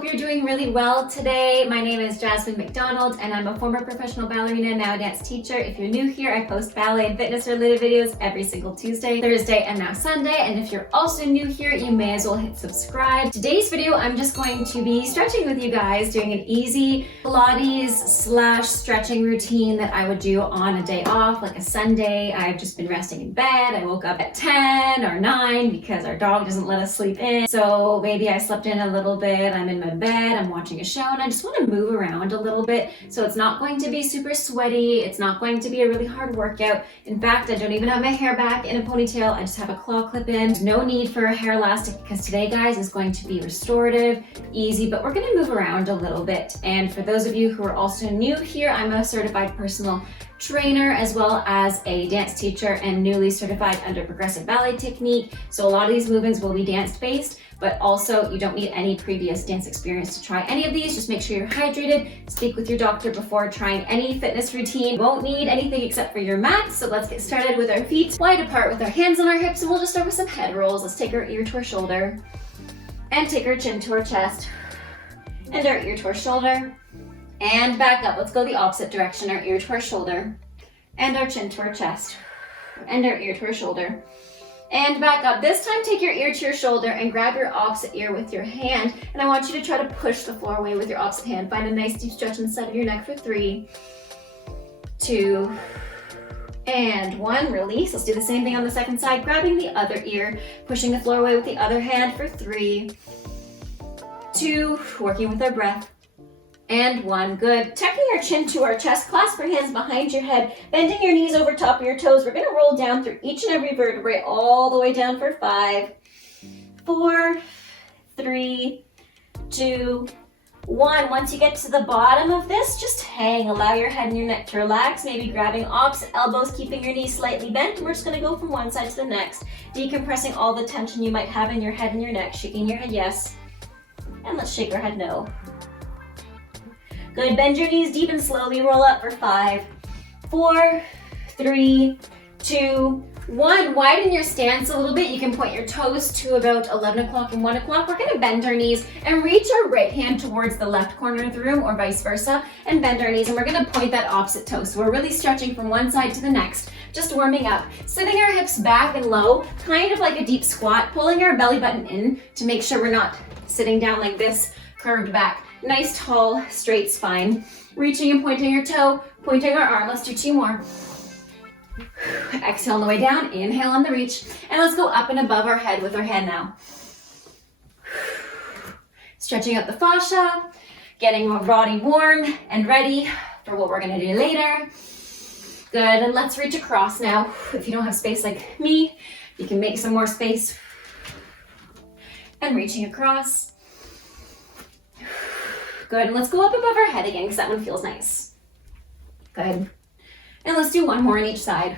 hope you're doing really well today. My name is Jasmine McDonald and I'm a former professional ballerina, now a dance teacher. If you're new here, I post ballet and fitness related videos every single Tuesday, Thursday, and now Sunday. And if you're also new here, you may as well hit subscribe. Today's video, I'm just going to be stretching with you guys, doing an easy Pilates / stretching routine that I would do on a day off, like a Sunday. I've just been resting in bed. I woke up at 10 or 9 because our dog doesn't let us sleep in. So maybe I slept in a little bit, I'm in my bed, I'm watching a show, and I just want to move around a little bit. So it's not going to be super sweaty, it's not going to be a really hard workout. In fact, I don't even have my hair back in a ponytail, I just have a claw clip in. There's no need for a hair elastic because today, guys, is going to be restorative, easy, but we're going to move around a little bit. And for those of you who are also new here, I'm a certified personal trainer as well as a dance teacher and newly certified under progressive ballet technique. So a lot of these movements will be dance based, but also you don't need any previous dance experience to try any of these. Just make sure you're hydrated. Speak with your doctor before trying any fitness routine. You won't need anything except for your mat. So let's get started with our feet wide apart with our hands on our hips, and we'll just start with some head rolls. Let's take our ear to our shoulder and take our chin to our chest and our ear to our shoulder. And back up. Let's go the opposite direction. Our ear to our shoulder and our chin to our chest and our ear to our shoulder. And back up. This time, take your ear to your shoulder and grab your opposite ear with your hand. And I want you to try to push the floor away with your opposite hand. Find a nice deep stretch inside of your neck for 3, 2, and 1. Release. Let's do the same thing on the second side. Grabbing the other ear, pushing the floor away with the other hand for 3, 2, working with our breath. And 1, good. Tucking our chin to our chest, clasp our hands behind your head, bending your knees over top of your toes. We're gonna roll down through each and every vertebrae all the way down for 5, 4, 3, 2, 1. Once you get to the bottom of this, just hang. Allow your head and your neck to relax, maybe grabbing opposite elbows, keeping your knees slightly bent. And we're just gonna go from one side to the next, decompressing all the tension you might have in your head and your neck, shaking your head yes, and let's shake our head no. Good, bend your knees deep and slowly roll up for 5, 4, 3, 2, 1. Widen your stance a little bit. You can point your toes to about 11 o'clock and 1 o'clock. We're gonna bend our knees and reach our right hand towards the left corner of the room or vice versa and bend our knees, and we're gonna point that opposite toe. So we're really stretching from one side to the next, just warming up. Sitting our hips back and low, kind of like a deep squat, pulling our belly button in to make sure we're not sitting down like this, curved back. Nice, tall, straight spine. Reaching and pointing your toe, pointing our arm. Let's do 2 more. Exhale on the way down, inhale on the reach. And let's go up and above our head with our hand now. Stretching out the fascia, getting our body warm and ready for what we're gonna do later. Good, and let's reach across now. If you don't have space like me, you can make some more space. And reaching across. Good, and let's go up above our head again because that one feels nice. Good. And let's do 1 more on each side.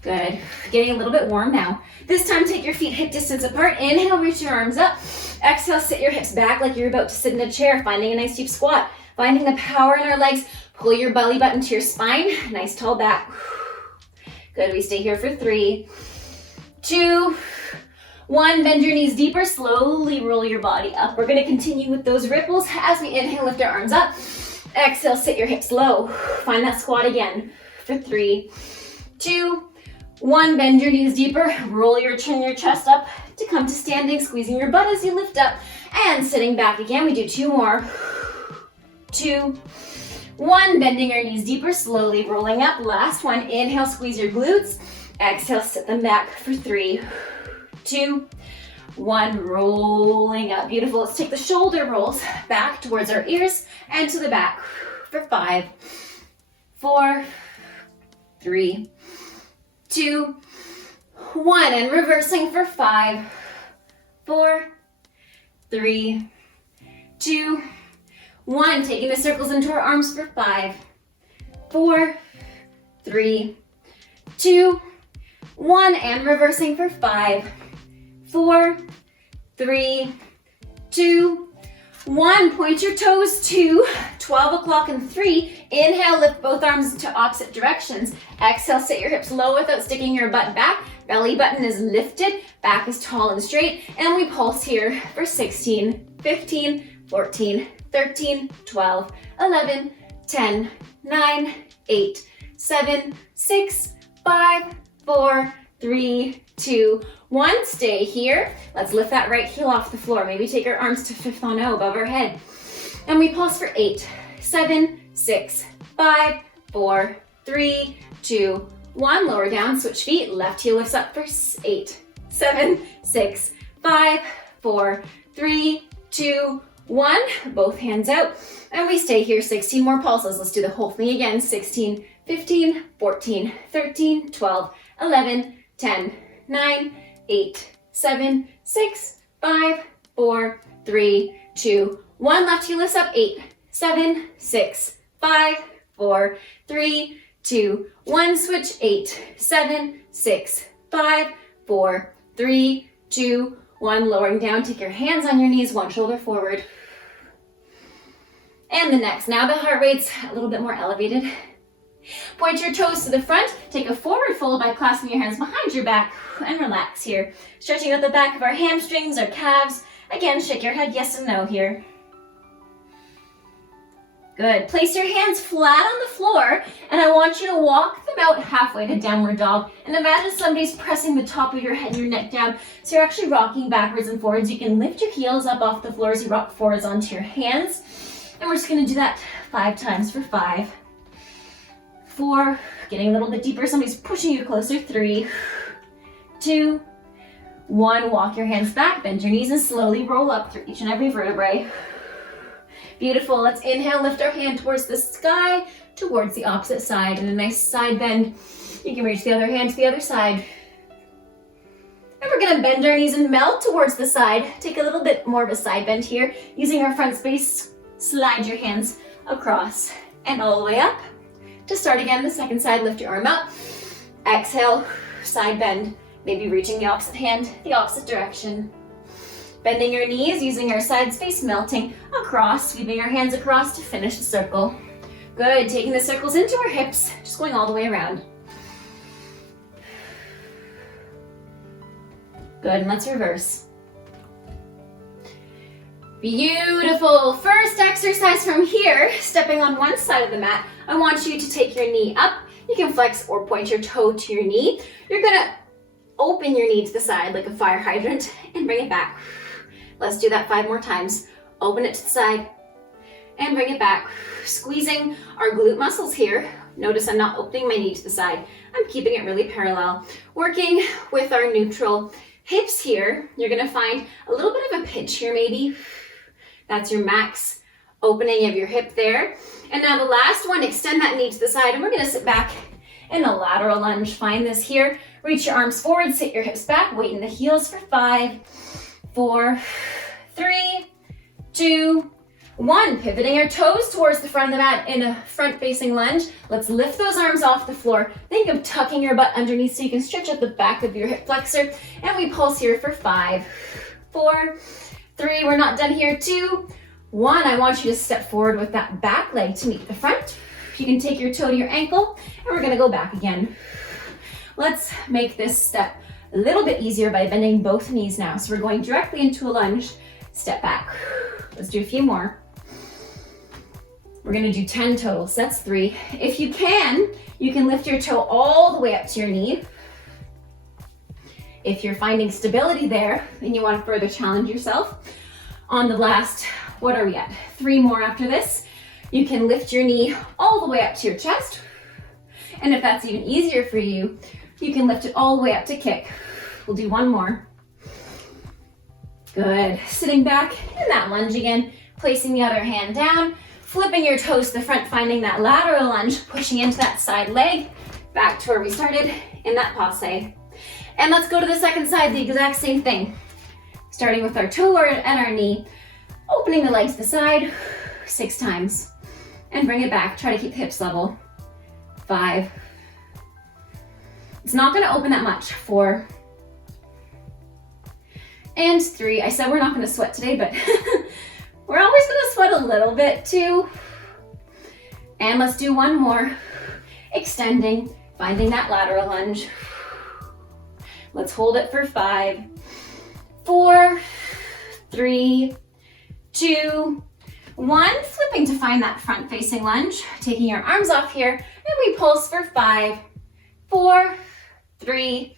Good. Getting a little bit warm now. This time, take your feet hip distance apart. Inhale, reach your arms up. Exhale, sit your hips back like you're about to sit in a chair, finding a nice deep squat. Finding the power in our legs. Pull your belly button to your spine. Nice tall back. Good, we stay here for 3, 2, 1, bend your knees deeper, slowly roll your body up. We're gonna continue with those ripples as we inhale, lift our arms up. Exhale, sit your hips low. Find that squat again for 3, 2, 1, bend your knees deeper, roll your chin, your chest up to come to standing, squeezing your butt as you lift up and sitting back again. We do 2 more. 2, 1, bending our knees deeper, slowly rolling up. Last one, inhale, squeeze your glutes. Exhale, sit them back for 3, 2, 1, rolling up. Beautiful. Let's take the shoulder rolls back towards our ears and to the back for 5, 4, 3, 2, 1, and reversing for 5, 4, 3, 2, 1. Taking the circles into our arms for 5, 4, 3, 2, 1, and reversing for 5, 4, 3, 2, 1. Point your toes to 12 o'clock and 3. Inhale, lift both arms to opposite directions. Exhale, sit your hips low without sticking your butt back. Belly button is lifted, back is tall and straight, and we pulse here for 16, 15, 14, 13, 12, 11, 10, 9, 8, 7, 6, 5, 4, 3, 2, 1. Stay here. Let's lift that right heel off the floor. Maybe take our arms to fifth on O above our head. And we pulse for 8, 7, 6, 5, 4, 3, 2, 1. Lower down, switch feet. Left heel lifts up for 8, 7, 6, 5, 4, 3, 2, 1. Both hands out. And we stay here 16 more pulses. Let's do the whole thing again. 16, 15, 14, 13, 12, 11, 10, 9, 8, 7, 6, 5, 4, 3, 2, 1. Left heel lifts up. 8, 7, 6, 5, 4, 3, 2, 1. Switch. 8, 7, 6, 5, 4, 3, 2, 1. Lowering down. Take your hands on your knees, one shoulder forward. And the next. Now the heart rate's a little bit more elevated. Point your toes to the front. Take a forward fold by clasping your hands behind your back and relax here. Stretching out the back of our hamstrings, our calves. Again, shake your head yes and no here. Good. Place your hands flat on the floor, and I want you to walk them out halfway to downward dog. And imagine somebody's pressing the top of your head and your neck down. So you're actually rocking backwards and forwards. You can lift your heels up off the floor as you rock forwards onto your hands. And we're just going to do that 5 times for 5, 4, getting a little bit deeper. Somebody's pushing you closer. 3, 2, 1. Walk your hands back, bend your knees, and slowly roll up through each and every vertebrae. Beautiful. Let's inhale, lift our hand towards the sky, towards the opposite side, and a nice side bend. You can reach the other hand to the other side. And we're going to bend our knees and melt towards the side. Take a little bit more of a side bend here. Using our front space, slide your hands across and all the way up. To start again, the second side, lift your arm up. Exhale, side bend, maybe reaching the opposite hand, the opposite direction. Bending your knees, using our side space, melting across, sweeping our hands across to finish the circle. Good, taking the circles into our hips, just going all the way around. Good, and let's reverse. Beautiful. First exercise from here, stepping on one side of the mat. I want you to take your knee up. You can flex or point your toe to your knee. You're gonna open your knee to the side like a fire hydrant and bring it back. Let's do that 5 more times. Open it to the side and bring it back. Squeezing our glute muscles here. Notice I'm not opening my knee to the side. I'm keeping it really parallel. Working with our neutral hips here. You're gonna find a little bit of a pinch here maybe. That's your max opening of your hip there. And now the last one, extend that knee to the side, and we're gonna sit back in a lateral lunge. Find this here. Reach your arms forward, sit your hips back, weight in the heels for 5, 4, 3, 2, 1. Pivoting our toes towards the front of the mat in a front-facing lunge. Let's lift those arms off the floor. Think of tucking your butt underneath so you can stretch out the back of your hip flexor. And we pulse here for 5, 4, 3. We're not done here. 2, 1. I want you to step forward with that back leg to meet the front. You can take your toe to your ankle, and we're gonna go back again. Let's make this step a little bit easier by bending both knees now. So we're going directly into a lunge, step back. Let's do a few more. We're gonna do 10 total, so that's 3. If you can lift your toe all the way up to your knee. If you're finding stability there and you wanna further challenge yourself, on the last, what are we at? 3 more after this. You can lift your knee all the way up to your chest. And if that's even easier for you, you can lift it all the way up to kick. We'll do 1 more. Good. Sitting back in that lunge again, placing the other hand down, flipping your toes to the front, finding that lateral lunge, pushing into that side leg, back to where we started in that passe. And let's go to the second side, the exact same thing. Starting with our toe and our knee, opening the legs to the side, 6 times. And bring it back, try to keep the hips level. 5. It's not gonna open that much. 4. And 3. I said we're not gonna sweat today, but we're always gonna sweat a little bit too. And let's do 1 more. Extending, finding that lateral lunge. Let's hold it for 5, 4, 3, 2, 1. Flipping to find that front facing lunge. Taking your arms off here, and we pulse for 5, 4, 3,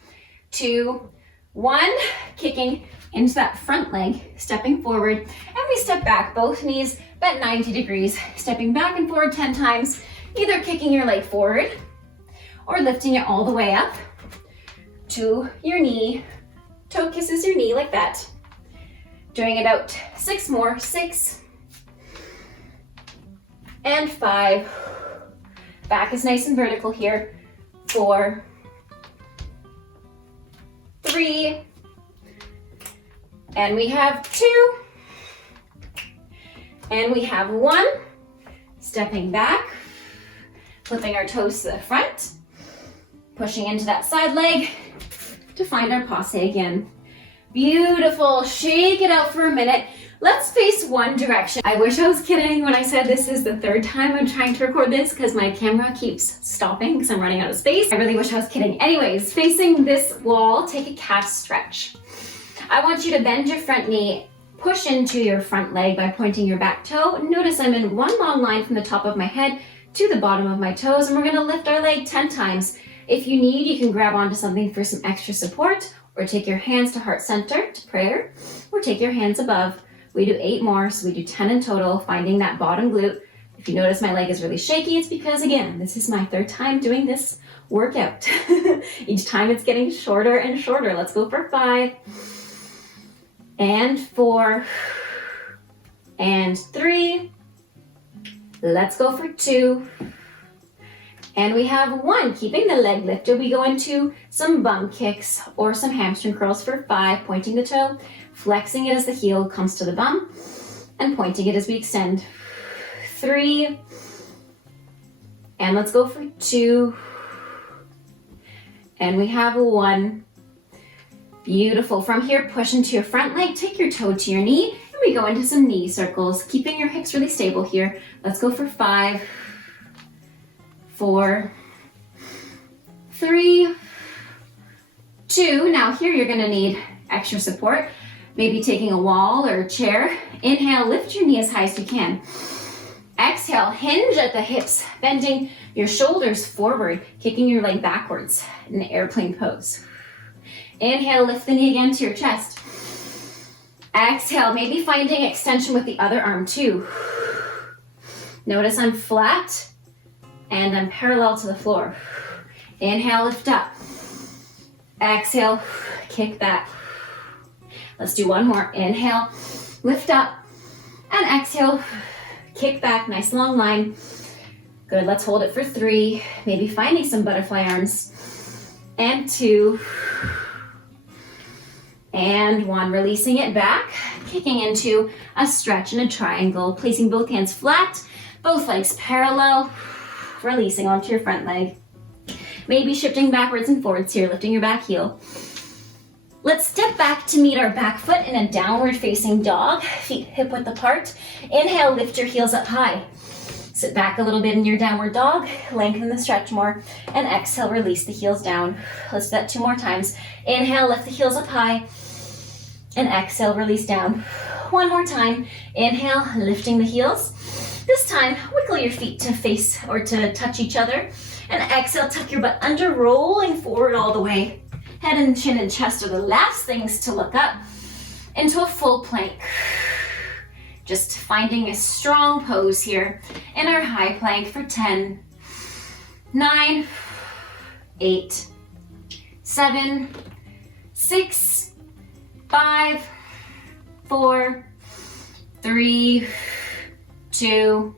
2, 1. Kicking into that front leg, stepping forward, and we step back, both knees bent 90 degrees, stepping back and forward 10 times, either kicking your leg forward or lifting it all the way up to your knee. Toe kisses your knee like that. Doing about 6 more. 6 and 5. Back is nice and vertical here. 4, 3, and we have 2, and we have 1. Stepping back, flipping our toes to the front, pushing into that side leg to find our passe again. Beautiful. Shake it out for a minute. Let's face one direction. I wish I was kidding when I said this is the 3rd time I'm trying to record this because my camera keeps stopping because I'm running out of space. I really wish I was kidding. Anyways, facing this wall, take a calf stretch. I want you to bend your front knee, push into your front leg by pointing your back toe. Notice I'm in one long line from the top of my head to the bottom of my toes, and we're gonna lift our leg 10 times. If you need, you can grab onto something for some extra support, or take your hands to heart center, to prayer, or take your hands above. We do 8 more, so we do 10 in total, finding that bottom glute. If you notice my leg is really shaky, it's because, again, this is my 3rd time doing this workout. Each time it's getting shorter and shorter. Let's go for 5, and 4, and 3. Let's go for 2, and we have 1. Keeping the leg lifted, we go into some bum kicks or some hamstring curls for 5, pointing the toe, flexing it as the heel comes to the bum, and pointing it as we extend. 3, and let's go for 2, and we have 1. Beautiful. From here, push into your front leg, take your toe to your knee, and we go into some knee circles, keeping your hips really stable here. Let's go for 5, 4, 3, 2. Now here you're gonna need extra support, maybe taking a wall or a chair. Inhale, lift your knee as high as you can. Exhale, hinge at the hips, bending your shoulders forward, kicking your leg backwards in an airplane pose. Inhale, lift the knee again to your chest. Exhale, maybe finding extension with the other arm too. Notice I'm flat and I'm parallel to the floor. Inhale, lift up. Exhale, kick back. Let's do 1 more. Inhale, lift up, and exhale, kick back. Nice long line. Good, let's hold it for 3, maybe finding some butterfly arms. And 2, and 1. Releasing it back, kicking into a stretch in a triangle, placing both hands flat, both legs parallel, releasing onto your front leg. Maybe shifting backwards and forwards here, lifting your back heel. Let's step back to meet our back foot in a downward facing dog, feet hip width apart. Inhale, lift your heels up high. Sit back a little bit in your downward dog, lengthen the stretch more, and exhale, release the heels down. Let's do that 2 more times. Inhale, lift the heels up high, and exhale, release down. 1 more time. Inhale, lifting the heels. This time, wiggle your feet to face or to touch each other, and exhale, tuck your butt under, rolling forward all the way. Head and chin and chest are the last things to look up into a full plank. Just finding a strong pose here in our high plank for 10, 9, 8, 7, 6, 5, 4, 3, 2,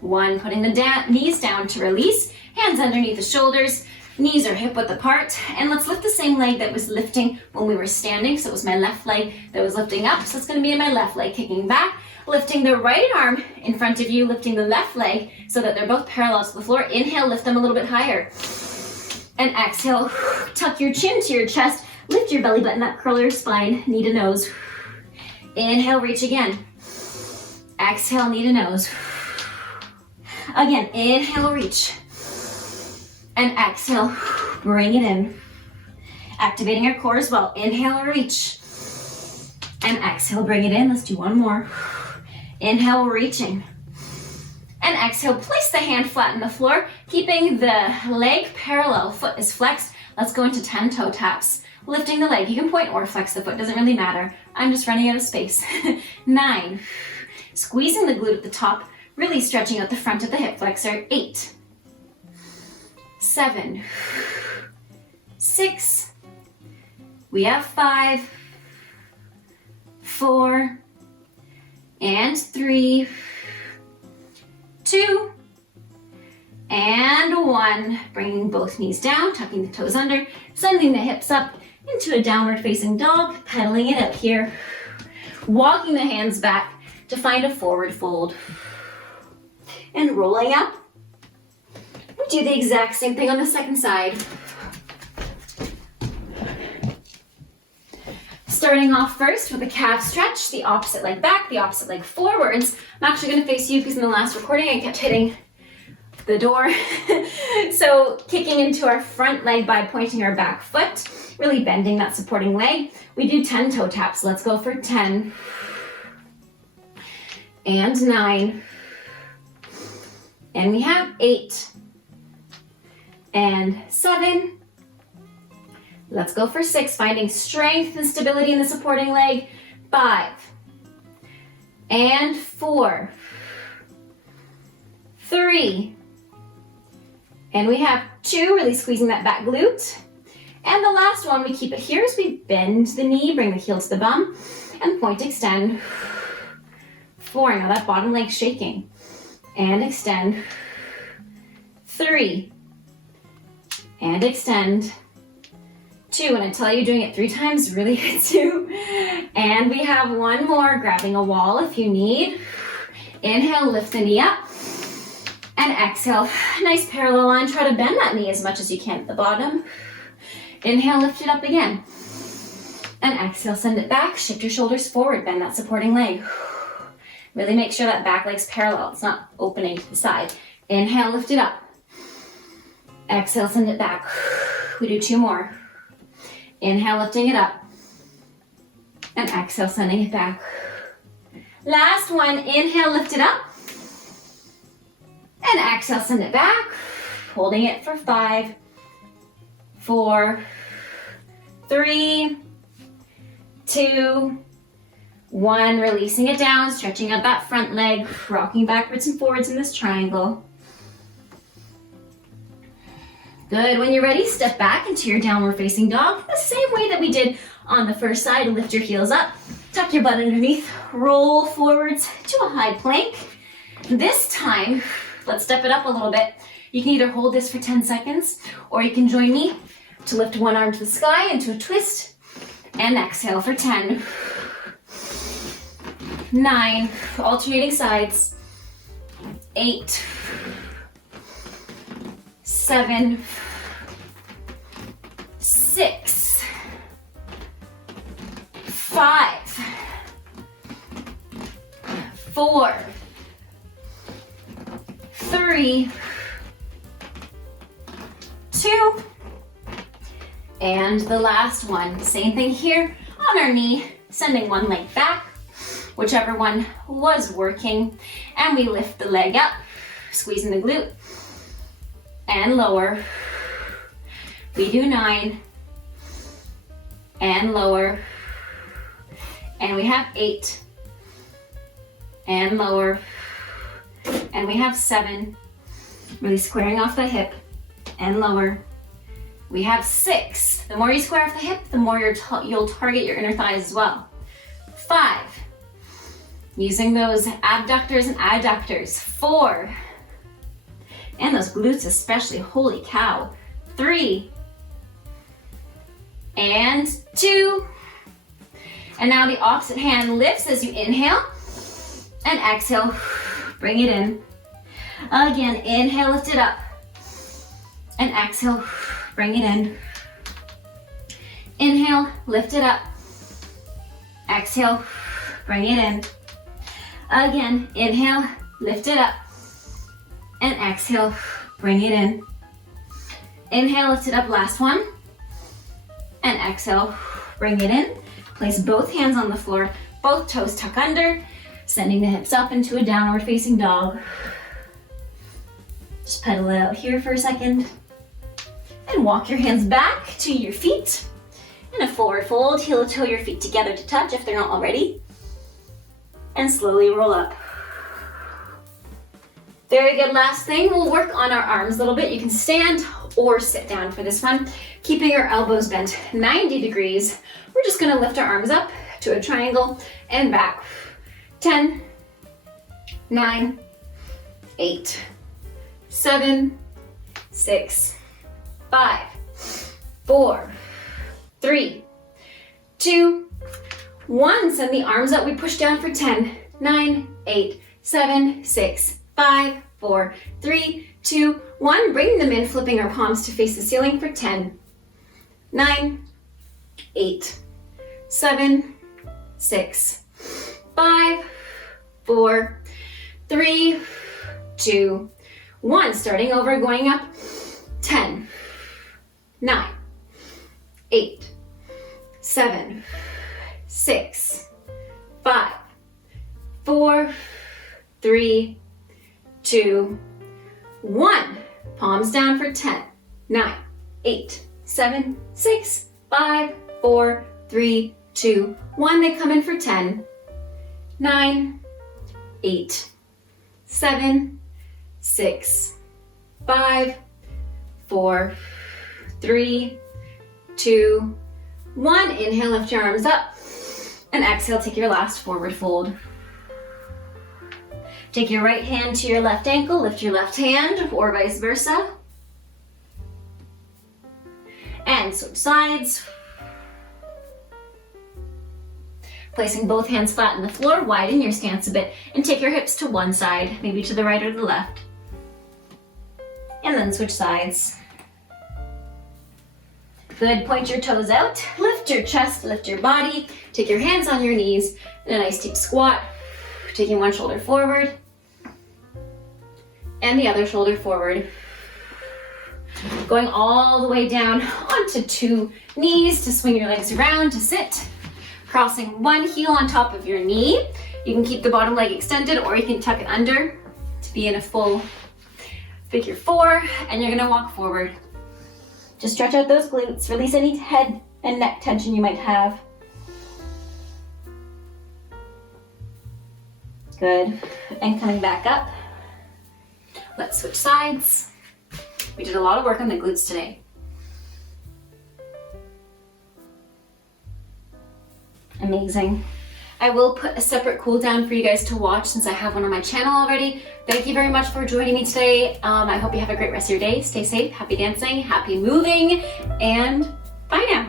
1. Putting the knees down to release, hands underneath the shoulders. Knees are hip width apart, and let's lift the same leg that was lifting when we were standing. So it was my left leg that was lifting up, so it's going to be my left leg kicking back, lifting the right arm in front of you, lifting the left leg so that they're both parallel to the floor. Inhale, lift them a little bit higher, and exhale, tuck your chin to your chest, lift your belly button up, curl your spine, knee to nose. Inhale, reach again. Exhale, knee to nose. Again, inhale, reach. And exhale, bring it in. Activating your core as well. Inhale, reach. And exhale, bring it in. Let's do 1 more. Inhale, reaching. And exhale, place the hand flat on the floor, keeping the leg parallel, foot is flexed. Let's go into 10 toe taps. Lifting the leg, you can point or flex the foot, doesn't really matter. I'm just running out of space. 9, squeezing the glute at the top, really stretching out the front of the hip flexor. 8, 7, 6, we have 5, 4, and 3, 2, and 1. Bringing both knees down, tucking the toes under, sending the hips up into a downward facing dog, pedaling it up here, walking the hands back to find a forward fold, and rolling up. We do the exact same thing on the second side. Starting off first with a calf stretch, the opposite leg back, the opposite leg forwards. I'm actually going to face you because in the last recording I kept hitting the door. So kicking into our front leg by pointing our back foot, really bending that supporting leg. We do 10 toe taps. Let's go for 10 and 9. And we have 8 and 7. Let's go for 6, finding strength and stability in the supporting leg. 5 and 4, 3, and we have 2, really squeezing that back glute. And the last one, we keep it here as we bend the knee, bring the heel to the bum, and point, extend. 4, now that bottom leg's shaking. And extend. 3, and extend. 2, and I tell you, doing it 3 times really hits you. And we have one more, grabbing a wall if you need. Inhale, lift the knee up. And exhale, nice parallel line. Try to bend that knee as much as you can at the bottom. Inhale, lift it up again. And exhale, send it back. Shift your shoulders forward, bend that supporting leg. Really make sure that back leg's parallel. It's not opening to the side. Inhale, lift it up. Exhale, send it back. We do 2 more. Inhale, lifting it up. And exhale, sending it back. Last one, inhale, lift it up. And exhale, send it back. Holding it for 5, 4, 3, 2, 1. Releasing it down, stretching out that front leg, rocking backwards and forwards in this triangle. Good. When you're ready, step back into your downward facing dog, the same way that we did on the first side. Lift your heels up, tuck your butt underneath, roll forwards to a high plank. This time, let's step it up a little bit. You can either hold this for 10 seconds, or you can join me to lift one arm to the sky into a twist, and exhale for 10, 9, alternating sides, 8, 7, 6, 5, 4, 3, 2, and the last one. Same thing here on our knee, sending one leg back, whichever one was working, and we lift the leg up, squeezing the glute, and lower. We do 9, and lower, and we have 8, and lower, and we have 7, really squaring off the hip, and lower. We have 6. The more you square off the hip, the more you'll target your inner thighs as well. 5, using those abductors and adductors. 4, and those glutes especially, holy cow. 3, and 2, and now the opposite hand lifts as you inhale, and exhale, bring it in. Again, inhale, lift it up, and exhale, bring it in. Inhale, lift it up, exhale, bring it in. Again, inhale, lift it up, and exhale, bring it in. Inhale, lift it up, last one, and exhale, bring it in. Place both hands on the floor, both toes tuck under, Sending the hips up into a downward facing dog. Just pedal it out here for a second. And walk your hands back to your feet. In a forward fold, heel to toe your feet together to touch if they're not already. And slowly roll up. Very good. Last thing, we'll work on our arms a little bit. You can stand or sit down for this one. Keeping our elbows bent 90 degrees. We're just gonna lift our arms up to a triangle and back. 10, 9, 8, 7, 6, 5, 4, 3, 2, 1. Send the arms up. We push down for 10, 9, 8, 7, 6, 5, 4, 3, 2, 1. Bring them in, flipping our palms to face the ceiling for 10, 9, 8, 7, 6, 5, 4, 3, 2, 1. Starting over, going up. 10, 9, 8, 7, 6, 5, 4, 3, 2, 1. Palms down for 10, 9, 8, 7, 6, 5, 4, 3, 2, 1. They come in for 10, 9, 8, 7, 6, 5, 4, 3, 2, 1. Inhale, lift your arms up. And exhale, take your last forward fold. Take your right hand to your left ankle, lift your left hand, or vice versa. And switch sides. Placing both hands flat on the floor, widen your stance a bit, and take your hips to one side, maybe to the right or the left. And then switch sides. Good, point your toes out, lift your chest, lift your body, take your hands on your knees, and a nice deep squat, taking one shoulder forward, and the other shoulder forward. Going all the way down onto two knees to swing your legs around to sit. Crossing one heel on top of your knee. You can keep the bottom leg extended or you can tuck it under to be in a full figure four, and you're gonna walk forward. Just stretch out those glutes, release any head and neck tension you might have. Good, and coming back up. Let's switch sides. We did a lot of work on the glutes today. Amazing. I will put a separate cool down for you guys to watch since I have one on my channel already. Thank you very much for joining me today. I hope you have a great rest of your day. Stay safe, happy dancing, happy moving, and bye now.